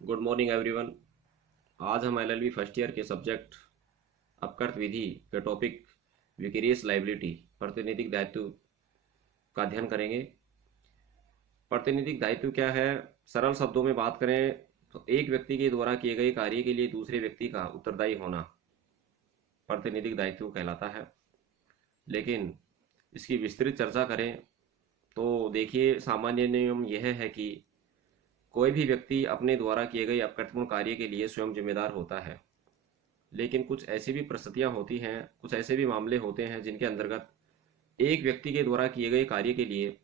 Good morning everyone. आज हम LLB first year के सब्जेक्ट अपकृत विधि के टॉपिक विकेरियस लायबिलिटी प्रातिनिधिक दायित्व का अध्ययन करेंगे। प्रातिनिधिक दायित्व क्या है? सरल शब्दों में बात करें तो एक व्यक्ति के द्वारा किए गए कार्य के लिए दूसरे व्यक्ति का उत्तरदायी होना प्रातिनिधिक दायित्व कहलाता है। लेकिन इसकी विस्तृत चर्चा करें तो देखिए, सामान्य नियम यह है कि कोई भी व्यक्ति अपने द्वारा किए गए अपकृतपूर्ण कार्य के लिए स्वयं जिम्मेदार होता है। लेकिन कुछ ऐसी भी परिस्थितियां होती हैं, कुछ ऐसे भी मामले होते हैं जिनके अंतर्गत एक व्यक्ति के द्वारा किए गए कार्य के लिए,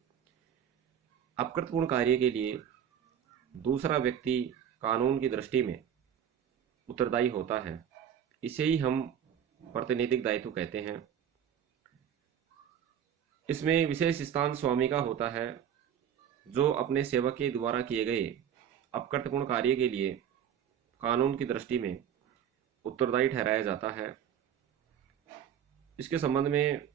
अपकृतपूर्ण कार्य के लिए दूसरा व्यक्ति कानून की दृष्टि में उत्तरदायी होता है। इसे ही हम प्रातिनिधिक दायित्व कहते हैं। इसमें विशेष स्थान स्वामी का होता है, जो अपने सेवक के द्वारा किए गए अपकृतपूर्ण कार्य के लिए कानून की दृष्टि में उत्तरदायी ठहराया जाता है। इसके संबंध में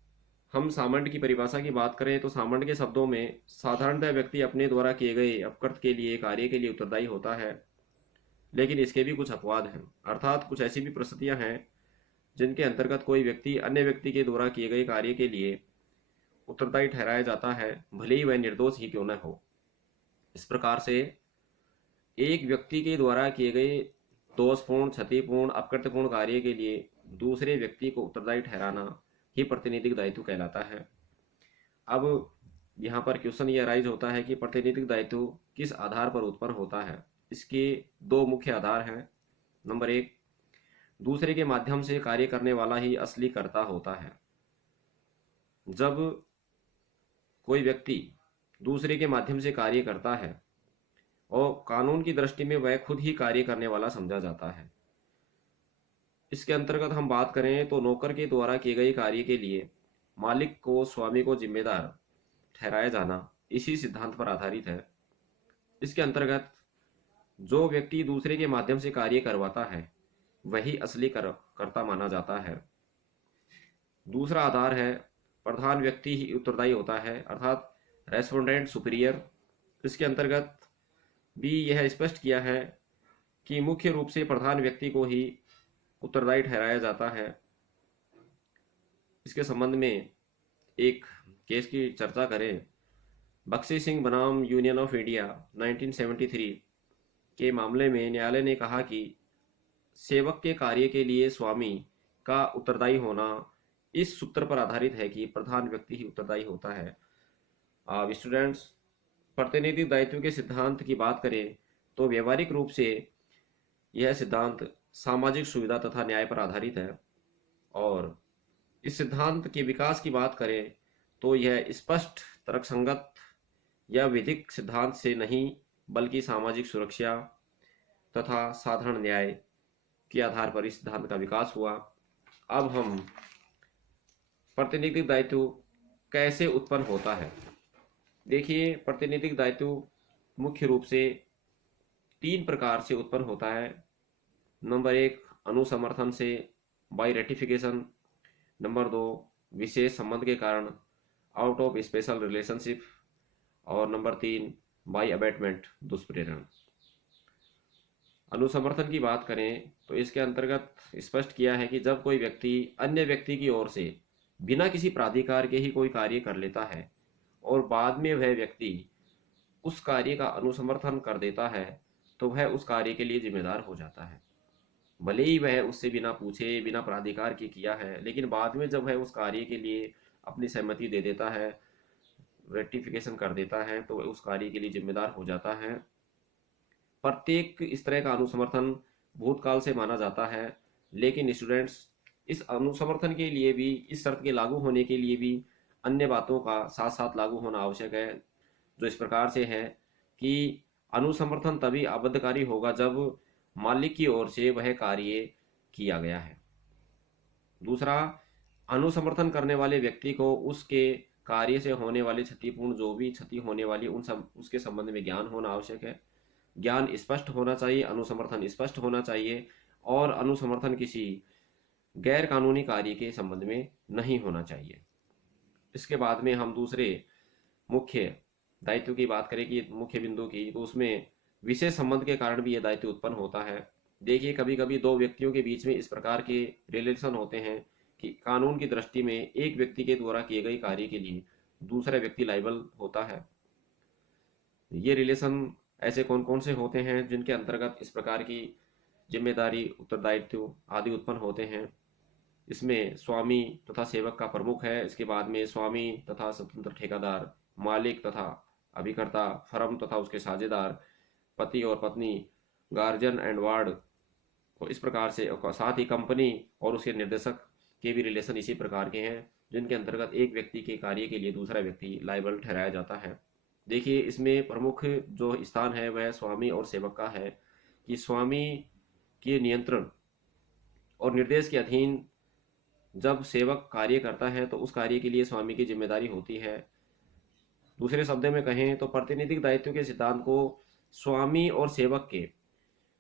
हम सामंड की परिभाषा की बात करें तो सामंड के शब्दों में साधारणतः व्यक्ति अपने द्वारा किए गए अपकृत के लिए कार्य के लिए उत्तरदायी होता है। लेकिन इसके भी कुछ अपवाद हैं, अर्थात कुछ ऐसी भी परिस्थितियां हैं जिनके अंतर्गत कोई व्यक्ति अन्य व्यक्ति के द्वारा किए गए कार्य के लिए उत्तरदायी ठहराया जाता है, भले ही वह निर्दोष ही क्यों न हो। इस प्रकार से एक व्यक्ति के द्वारा किए गए दोषपूर्ण, क्षतिपूर्ण, अपकृत्यपूर्ण कार्य के लिए दूसरे व्यक्ति को उत्तरदायी ठहराना ही प्रातिनिधिक दायित्व कहलाता है। अब यहाँ पर क्वेश्चन ये अराइज होता है कि प्रातिनिधिक दायित्व किस आधार पर उत्पन्न होता है। इसके दो मुख्य आधार हैं। नंबर एक, दूसरे के माध्यम से कार्य करने वाला ही असली कर्ता होता है। जब कोई व्यक्ति दूसरे के माध्यम से कार्य करता है और कानून की दृष्टि में वह खुद ही कार्य करने वाला समझा जाता है। इसके अंतर्गत हम बात करें तो नौकर के द्वारा किए गए कार्य के लिए मालिक को, स्वामी को जिम्मेदार ठहराया जाना इसी सिद्धांत पर आधारित है। इसके अंतर्गत जो व्यक्ति दूसरे के माध्यम से कार्य करवाता है वही असली कर्ता माना जाता है। दूसरा आधार है, प्रधान व्यक्ति ही उत्तरदायी होता है, अर्थात रेस्पोंडेंट सुपीरियर। इसके अंतर्गत भी यह स्पष्ट किया है कि मुख्य रूप से प्रधान व्यक्ति को ही उत्तरदायी ठहराया जाता है। इसके संबंध में एक केस की चर्चा करें। बख्शी सिंह बनाम यूनियन ऑफ इंडिया 1973 के मामले में न्यायालय ने कहा कि सेवक के कार्य के लिए स्वामी का उत्तरदायी होना इस सूत्र पर आधारित है कि प्रधान व्यक्ति ही उत्तरदायी होता है। अब स्टूडेंट्स, प्रतिनिधि दायित्व के सिद्धांत की बात करें तो व्यवहारिक रूप से यह सिद्धांत सामाजिक सुविधा तथा न्याय पर आधारित है। और इस सिद्धांत के विकास की बात करें तो यह स्पष्ट, तर्कसंगत या विधिक सिद्धांत से नहीं बल्कि सामाजिक सुरक्षा तथा साधारण न्याय के आधार पर इस सिद्धांत का विकास हुआ। अब हम प्रातिनिधिक दायित्व कैसे उत्पन्न होता है। देखिए, प्रातिनिधिक दायित्व मुख्य रूप से तीन प्रकार से उत्पन्न होता है। नंबर एक, अनुसमर्थन से, बाय रेटिफिकेशन। नंबर दो, विशेष संबंध के कारण, आउट ऑफ स्पेशल रिलेशनशिप। और नंबर तीन, बाय अबेटमेंट, दुष्प्रेरण। अनुसमर्थन की बात करें तो इसके अंतर्गत स्पष्ट किया है कि जब कोई व्यक्ति अन्य व्यक्ति की ओर से बिना किसी प्राधिकार के ही कोई कार्य कर लेता है और बाद में वह व्यक्ति उस कार्य का अनुसमर्थन कर देता है तो वह उस कार्य के लिए जिम्मेदार हो जाता है। भले ही वह उससे बिना पूछे, बिना प्राधिकार के किया है, लेकिन बाद में जब वह उस कार्य के लिए अपनी सहमति दे देता है, रेटिफिकेशन कर देता है, तो वह उस कार्य के लिए जिम्मेदार हो जाता है। प्रत्येक इस तरह का अनुसमर्थन भूतकाल से माना जाता है। लेकिन स्टूडेंट्स, इस अनुसमर्थन के लिए भी, इस शर्त के लागू होने के लिए भी अन्य बातों का साथ साथ लागू होना आवश्यक है, जो इस प्रकार से है कि अनुसमर्थन तभी अबद्धकारी होगा जब मालिक की ओर से वह कार्य किया गया है। दूसरा, अनुसमर्थन करने वाले व्यक्ति को उसके कार्य से होने वाली क्षतिपूर्ण, जो भी क्षति होने वाली उन सब उसके संबंध में ज्ञान होना आवश्यक है। ज्ञान स्पष्ट होना चाहिए, अनुसमर्थन स्पष्ट होना चाहिए, और अनुसमर्थन किसी गैर कानूनी कार्य के संबंध में नहीं होना चाहिए। इसके बाद में हम दूसरे मुख्य दायित्व की बात करें कि मुख्य बिंदु की, तो उसमें विशेष संबंध के कारण भी यह दायित्व उत्पन्न होता है। देखिए, कभी कभी दो व्यक्तियों के बीच में इस प्रकार के रिलेशन होते हैं कि कानून की दृष्टि में एक व्यक्ति के द्वारा किए गए कार्य के लिए दूसरा व्यक्ति लायबल होता है। ये रिलेशन ऐसे कौन कौन से होते हैं जिनके अंतर्गत इस प्रकार की जिम्मेदारी, उत्तरदायित्व आदि उत्पन्न होते हैं? इसमें स्वामी तथा सेवक का प्रमुख है। इसके बाद में स्वामी तथा स्वतंत्र ठेकेदार, मालिक तथा अभिकर्ता, फर्म तथा उसके साझेदार, पति और पत्नी, गार्जियन एंड वार्ड, और इस प्रकार से और साथ ही कंपनी और उसके निर्देशक के भी रिलेशन इसी प्रकार के हैं जिनके अंतर्गत एक व्यक्ति के कार्य के लिए दूसरा व्यक्ति लायबल ठहराया जाता है। देखिए, इसमें प्रमुख जो स्थान है वह स्वामी और सेवक का है कि स्वामी के नियंत्रण और निर्देश के अधीन जब सेवक कार्य करता है तो उस कार्य के लिए स्वामी की जिम्मेदारी होती है। दूसरे शब्दों में कहें तो प्रातिनिधिक दायित्व के सिद्धांत को स्वामी और सेवक के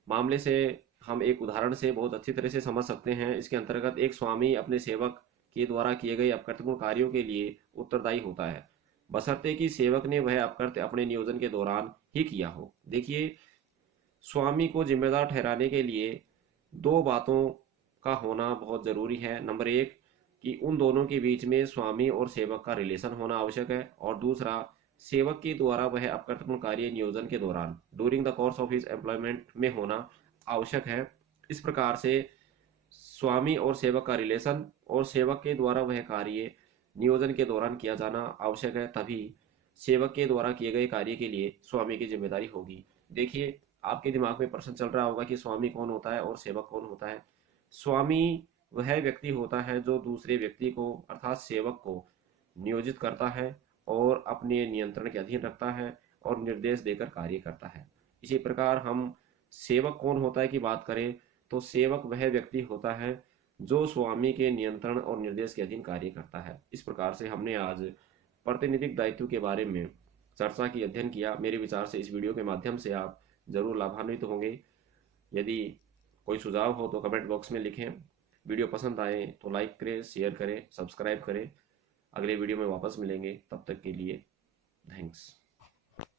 मामले से हम एक उदाहरण से बहुत अच्छी तरह से समझ सकते हैं। इसके अंतर्गत एक स्वामी अपने सेवक के द्वारा किए गए अपकृत्यपूर्ण कार्यों के लिए उत्तरदायी होता है, बशर्ते कि सेवक ने वह अपकृत्य अपने नियोजन के दौरान ही किया हो। देखिए, स्वामी को जिम्मेदार ठहराने के लिए दो बातों का होना बहुत जरूरी है। नंबर एक, कि उन दोनों के बीच में स्वामी और सेवक का रिलेशन होना आवश्यक है, और दूसरा, सेवक के द्वारा वह अपकृत्यपूर्ण कार्य नियोजन के दौरान during the course of his employment में होना आवश्यक है। इस प्रकार से स्वामी और सेवक का रिलेशन और सेवक के द्वारा वह कार्य नियोजन के दौरान किया जाना आवश्यक है, तभी सेवक के द्वारा किए गए कार्य के लिए स्वामी की जिम्मेदारी होगी। देखिए, आपके दिमाग में प्रश्न चल रहा होगा कि स्वामी कौन होता है और सेवक कौन होता है। स्वामी वह व्यक्ति होता है जो दूसरे व्यक्ति को अर्थात सेवक को नियोजित करता है और अपने नियंत्रण के अधीन रखता है और निर्देश देकर कार्य करता है। इसी प्रकार हम सेवक कौन होता है की बात करें तो सेवक वह व्यक्ति होता है जो स्वामी के नियंत्रण और निर्देश के अधीन कार्य करता है। इस प्रकार से हमने आज प्रातिनिधिक दायित्व के बारे में चर्चा की, अध्ययन किया। मेरे विचार से इस वीडियो के माध्यम से आप जरूर लाभान्वित होंगे। यदि कोई सुझाव हो तो कमेंट बॉक्स में लिखें। वीडियो पसंद आए तो लाइक करें, शेयर करें, सब्सक्राइब करें। अगले वीडियो में वापस मिलेंगे, तब तक के लिए थैंक्स।